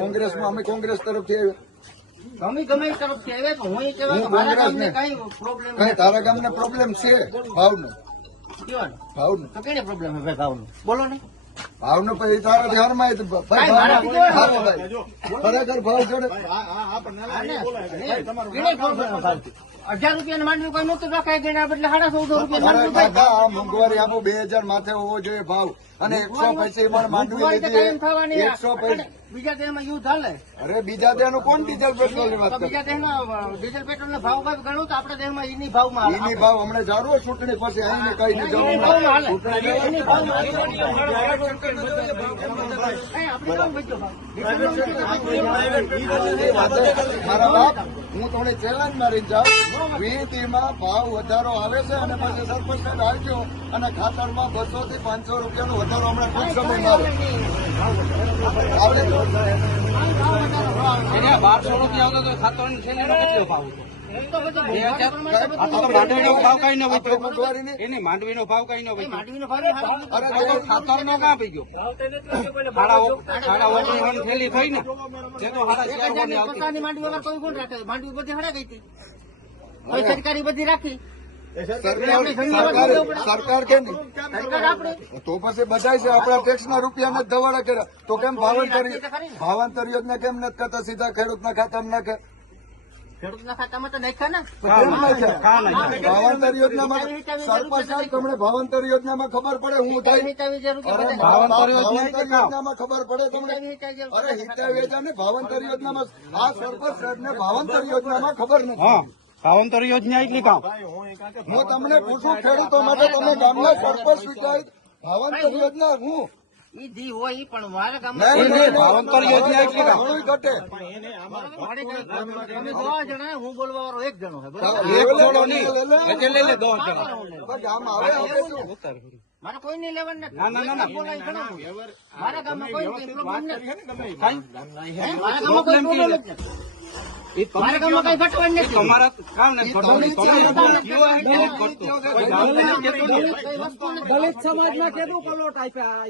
કોંગ્રેસમાં અમે કોંગ્રેસ તરફથી આવ્યા. અમે ગમે એ તરફથી આવ્યા તો હું એ કહેવા મારા ગામને કઈ પ્રોબ્લેમ કઈ તારા ગામને પ્રોબ્લેમ છે ભાવનો? ભાવનો તો કઈ પ્રોબ્લેમ છે ભાવનો? બોલો ને. ભાવનો પછી તારા ધ્યાનમાં ખરેખર ભાવ ચડે. 1000 રૂપિયા માંડવી કોઈ નતું રખાય ગણા બદલે 1450 રૂપિયા મોંઘવારી આપો 2000 માથે હોવો જોઈએ ભાવ અને 100 પૈસે પણ માંડવી લીધી 100 પૈસે. બીજા દેશમાં યુદ્ધ હાલે. અરે બીજા દેશનું કોણ ડીઝલ પેટ્રોલ ની વાત કરે? બીજા દેશમાં ડીઝલ પેટ્રોલ ના ભાવ ગણું તો આપણા દેશમાં એની ભાવમાં એની ભાવ હમણાં જાણવો ચૂંટણી પછી અહીં કઈ ને જવું મારા બાપ હું તમને ચેલેન્જ મારી જાઉં. વીટીમાં ભાવ વધારો આવે છે અને પછી સરપંચ આવજો અને ખાતરમાં 200 થી 500 રૂપિયાનો વધારો હમણાં ટૂંક સમયમાં આવે. 1200 રૂપિયા આવતો તો ખાતર છેલ્લે કેટલો ભાવ હતો? માંડવીનો ભાવ કઈ ન હોય એને માંડવીનો ભાવ કઈ ન હોય. ખાતર નો ક્યાં પી ગયો? સાડા 9 થેલી થઈ ને તે તો માંડવી બધી હડા ગઈ હતી. સરકારી બધી રાખી સરકાર કેમ તો પછી બધા છે આપણા ટેક્સ ના રૂપિયા ધવાડા કર્યા તો કેમ ભાવાંતર યોજના કેમ નથી કરતા? સીધા ખેડૂતના ખાતામાં નાખે. ખેડૂતના ખાતામાં તો નાખ્યા ને ભાવાંતર યોજનામાં સરપંચ તમને ભાવાંતર યોજનામાં ખબર પડે હું ભાવાંતર યોજનામાં ખબર પડે તમને? અરે હિતા વેચા ને ભાવાંતર યોજનામાં આ સરપંચ ને ભાવાંતર યોજનામાં ખબર નથી. ભાવાંતર યોજના એટલી કામ હું તમને પૂછું ખેડૂતો માટે તમે ગામના સરપંચ સ્વીકારી ભાવાંતર યોજના હું ઈ હોય પણ મારા ગામમાં ભાવાંતર યોજના એટલી કામ ઘટે. તમે 10 જણા હું બોલવા વાળો એક જણો એક જોડો નહીં લઈ લે 10 જણા ગામ આવે મારે કોઈ નહીં લેવાનું નથી. મારા ગામમાં કોઈ પ્રોબ્લેમ નથી. મારા ગામમાં કોઈ પ્રોબ્લેમ નથી. મારા ગામમાં કઈ ઘટવાનું નથી. તમારા કામ ને દલિત સમાજમાં કેટલું પલોટ આપ્યા?